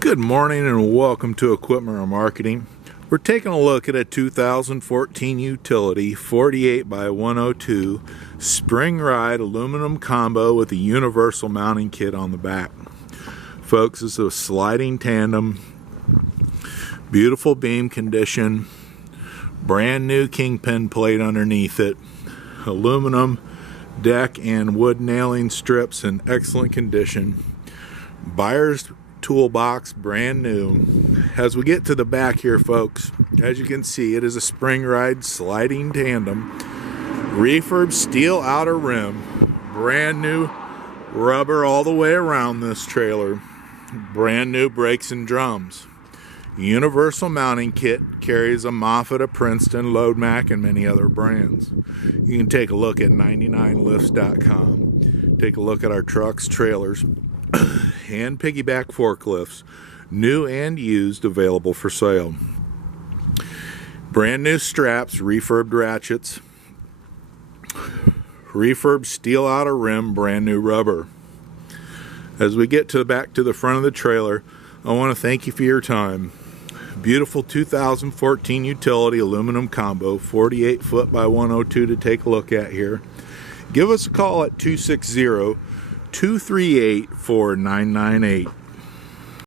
Good morning and welcome to Equipment or Marketing. We're taking a look at a 2014 utility 48'X102 spring ride aluminum combo with a universal mounting kit on the back. Folks, this is a sliding tandem, beautiful beam condition, brand new kingpin plate underneath it, aluminum deck and wood nailing strips in excellent condition, buyer's toolbox brand new. As we get to the back here, folks, as you can see, it is a spring ride sliding tandem, refurb steel outer rim, brand new rubber all the way around this trailer, brand new brakes and drums, universal mounting kit, carries a Moffett, a Princeton, Load Mac, and many other brands. You can take a look at 99lifts.com, take a look at our trucks, trailers, and piggyback forklifts, new and used, available for sale. Brand new straps, refurbed ratchets, refurbed steel outer rim, brand new rubber. As we get back to the front of the trailer, I want to thank you for your time. Beautiful 2014 utility aluminum combo, 48 foot by 102 to take a look at here. Give us a call at 260-238-4998.